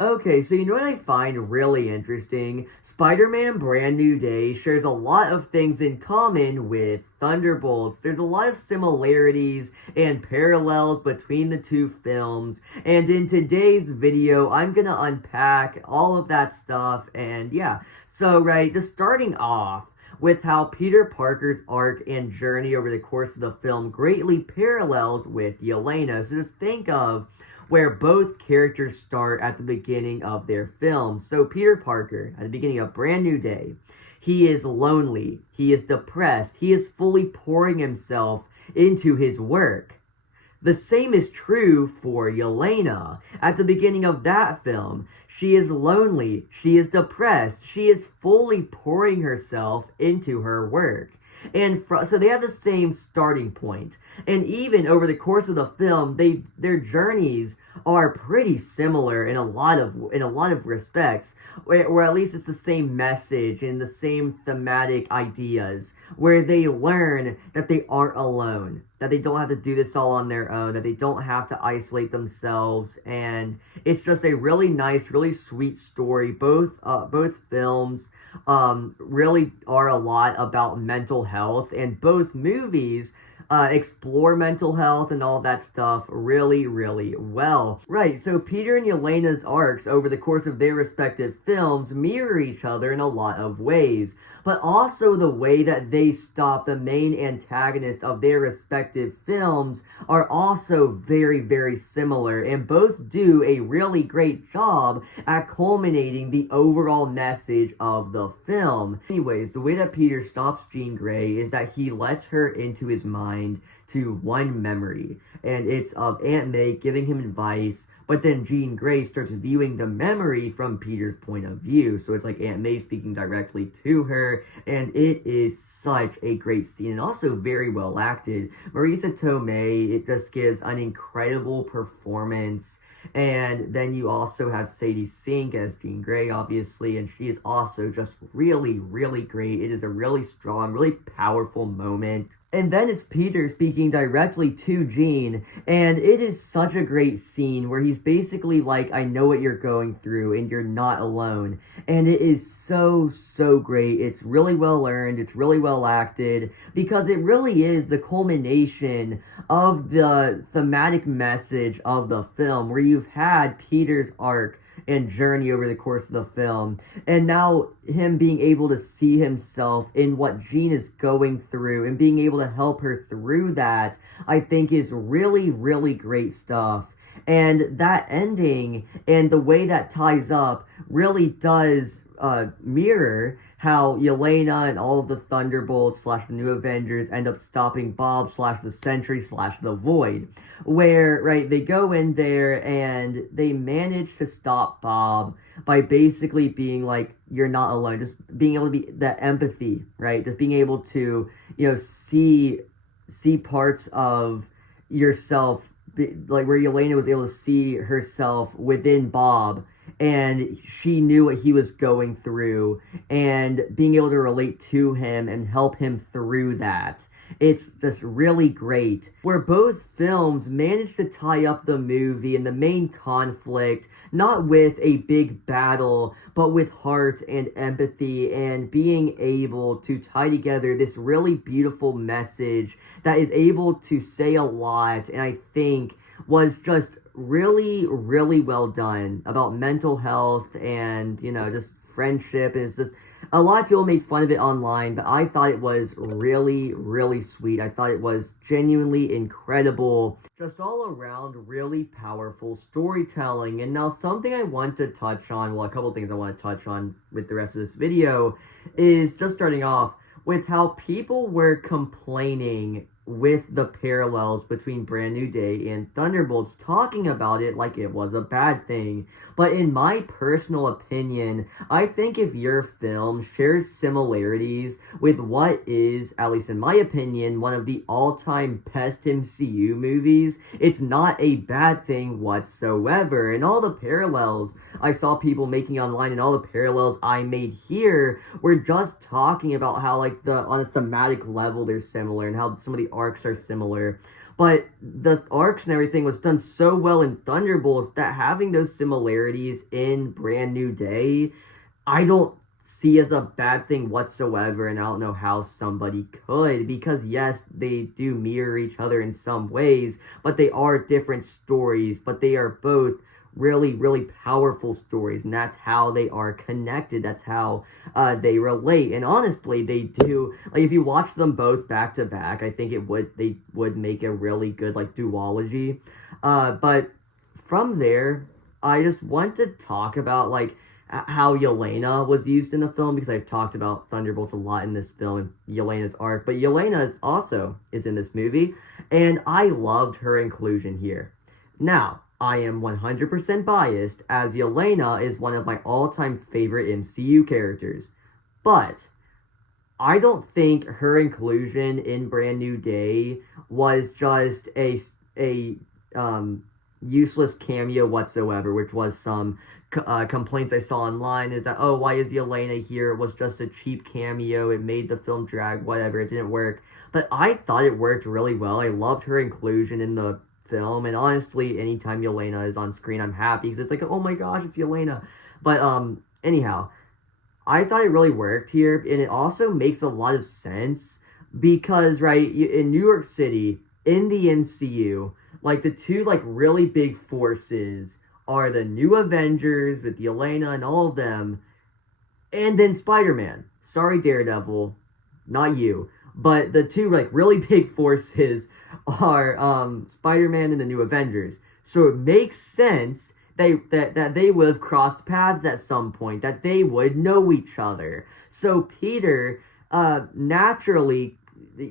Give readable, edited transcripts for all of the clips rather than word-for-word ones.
Okay, so you know what I find really interesting? Spider-Man Brand New Day shares a lot of things in common with Thunderbolts. There's a lot of similarities and parallels between the two films, and in today's video, I'm gonna unpack all of that stuff, and yeah. So, right, just starting off with how Peter Parker's arc and journey over the course of the film greatly parallels with Yelena. So just think of where both characters start at the beginning of their film. So Peter Parker, at the beginning of Brand New Day, he is lonely, he is depressed, he is fully pouring himself into his work. The same is true for Yelena. At the beginning of that film, she is lonely, she is depressed, she is fully pouring herself into her work. So they have the same starting point. And even over the course of the film, their journeys are pretty similar in a lot of respects, or at least it's the same message and the same thematic ideas, where they learn that they aren't alone, that they don't have to do this all on their own, that they don't have to isolate themselves, and it's just a really nice, really sweet story. Both films really are a lot about mental health, and both movies explore mental health and all that stuff really, really well. Right, so Peter and Yelena's arcs over the course of their respective films mirror each other in a lot of ways, but also the way that they stop the main antagonist of their respective films are also very, very similar, and both do a really great job at culminating the overall message of the film. Anyways, the way that Peter stops Jean Grey is that he lets her into his mind to one memory, and it's of Aunt May giving him advice, but then Jean Grey starts viewing the memory from Peter's point of view, so it's like Aunt May speaking directly to her, and it is such a great scene, and also very well acted. Marisa Tomei, it just gives an incredible performance. And then you also have Sadie Sink as Jean Grey, obviously, and she is also just really, really great. It is a really strong, really powerful moment. And then it's Peter speaking directly to Jean, and it is such a great scene where he's basically like, I know what you're going through, and you're not alone. And it is so, so great. It's really well earned, it's really well acted, because it really is the culmination of the thematic message of the film, where you've had Peter's arc and journey over the course of the film, and now him being able to see himself in what Jean is going through and being able to help her through that, I think is really, really great stuff. And that ending and the way that ties up really does mirror how Yelena and all of the Thunderbolts slash the New Avengers end up stopping Bob slash the Sentry slash the Void. Where, right, they go in there and they manage to stop Bob by basically being like, you're not alone. Just being able to be that empathy, right? Just being able to, see parts of yourself, like where Yelena was able to see herself within Bob, and she knew what he was going through, and being able to relate to him and help him through that. It's just really great. Where both films managed to tie up the movie and the main conflict, not with a big battle, but with heart and empathy, and being able to tie together this really beautiful message that is able to say a lot, and I think was just really, really well done about mental health and, just friendship. And it's just, a lot of people made fun of it online, but I thought it was really, really sweet. I thought it was genuinely incredible. Just all around really powerful storytelling. And now something I want to touch on, well, a couple things I want to touch on with the rest of this video, is just starting off with how people were complaining with the parallels between Brand New Day and Thunderbolts, talking about it like it was a bad thing. But in my personal opinion, I think if your film shares similarities with what is, at least in my opinion, one of the all-time best MCU movies, it's not a bad thing whatsoever. And all the parallels I saw people making online and all the parallels I made here were just talking about how, like, on a thematic level they're similar, and how some of the arcs are similar. but the arcs and everything was done so well in Thunderbolts that having those similarities in Brand New Day, I don't see as a bad thing whatsoever, and I don't know how somebody could, because yes, they do mirror each other in some ways, but they are different stories, but they are both really, really powerful stories, and that's how they are connected. That's how they relate. And honestly, they do, like, if you watch them both back to back, I think they would make a really good, like, duology. But from there, I just want to talk about, like, how Yelena was used in the film, because I've talked about Thunderbolts a lot in this film and Yelena's arc, but Yelena is in this movie, and I loved her inclusion here. Now, I am 100% biased, as Yelena is one of my all-time favorite MCU characters, but I don't think her inclusion in Brand New Day was just a useless cameo whatsoever, which was some complaints I saw online, is that, oh, why is Yelena here? It was just a cheap cameo. It made the film drag, whatever. It didn't work. But I thought it worked really well. I loved her inclusion in the film, and honestly, anytime Yelena is on screen, I'm happy, because it's like, oh my gosh, it's Yelena. But anyhow, I thought it really worked here, and it also makes a lot of sense, because, right, in New York City, in the MCU, like, the two, like, really big forces are the New Avengers with Yelena and all of them, and then Spider-Man. Sorry, Daredevil, not you. But the two, like, really big forces are Spider-Man and the New Avengers. So it makes sense that they would have crossed paths at some point, that they would know each other. So Peter, naturally,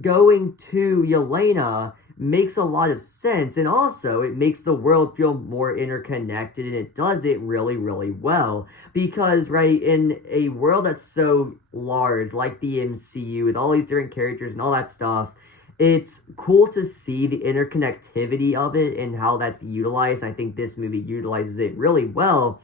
going to Yelena makes a lot of sense, and also it makes the world feel more interconnected, and it does it really, really well, because, right, in a world that's so large, like the MCU, with all these different characters and all that stuff, it's cool to see the interconnectivity of it and how that's utilized, and I think this movie utilizes it really well,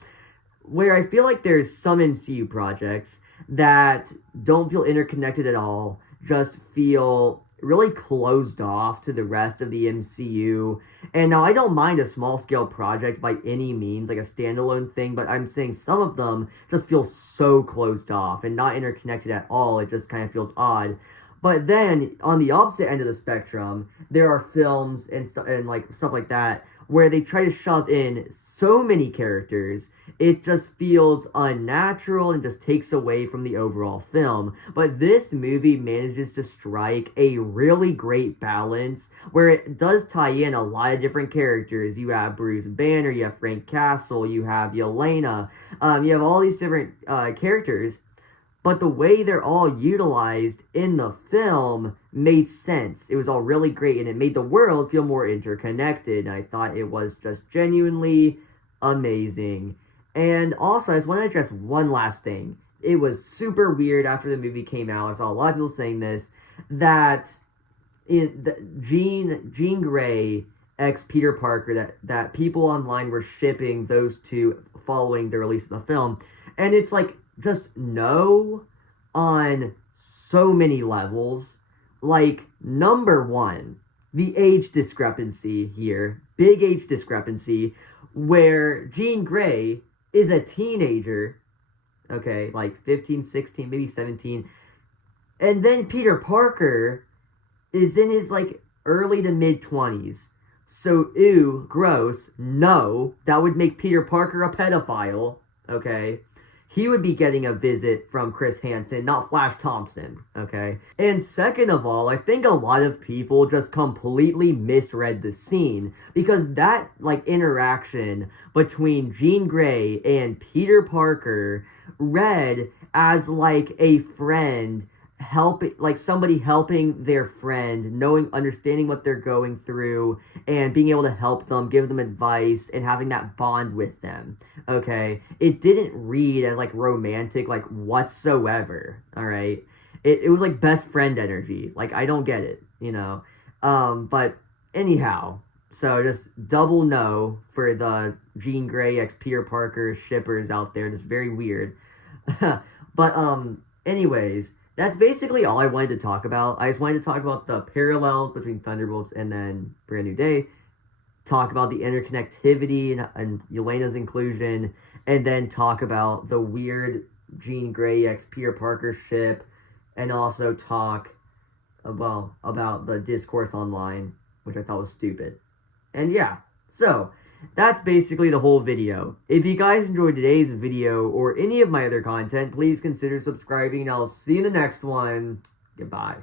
where I feel like there's some MCU projects that don't feel interconnected at all, just feel really closed off to the rest of the MCU. And now I don't mind a small scale project by any means, like a standalone thing, but I'm saying some of them just feel so closed off and not interconnected at all. It just kind of feels odd. But then on the opposite end of the spectrum, there are films and like stuff like that where they try to shove in so many characters, it just feels unnatural and just takes away from the overall film. But this movie manages to strike a really great balance where it does tie in a lot of different characters. You have Bruce Banner, you have Frank Castle, you have Yelena, you have all these different characters, but the way they're all utilized in the film made sense. It was all really great, and it made the world feel more interconnected, and I thought it was just genuinely amazing. And also, I just want to address one last thing. It was super weird after the movie came out. I saw a lot of people saying this, that Jean Grey ex Peter Parker, that people online were shipping those two following the release of the film. And it's like, just no, on so many levels. Like, number one, the age discrepancy here, big age discrepancy, where Jean Grey is a teenager, okay, like 15, 16, maybe 17, and then Peter Parker is in his, like, early to mid-20s. So, ew, gross, no, that would make Peter Parker a pedophile, okay? He would be getting a visit from Chris Hansen, not Flash Thompson, okay? And second of all, I think a lot of people just completely misread the scene, because that, like, interaction between Jean Grey and Peter Parker read as, like, a friend like somebody helping their friend, understanding what they're going through, and being able to help them, give them advice, and having that bond with them, okay? It didn't read as, like, romantic, like, whatsoever, all right? It was, like, best friend energy. Like, I don't get it, you know? But anyhow, so just double no for the Jean Grey ex Peter Parker shippers out there. Just very weird. But, anyways, that's basically all I wanted to talk about. I just wanted to talk about the parallels between Thunderbolts and then Brand New Day, talk about the interconnectivity and Yelena's inclusion, and then talk about the weird Jean Grey x Peter Parker ship, and also talk about the discourse online, which I thought was stupid. And yeah, so that's basically the whole video. If you guys enjoyed today's video or any of my other content, please consider subscribing, and I'll see you in the next one. Goodbye.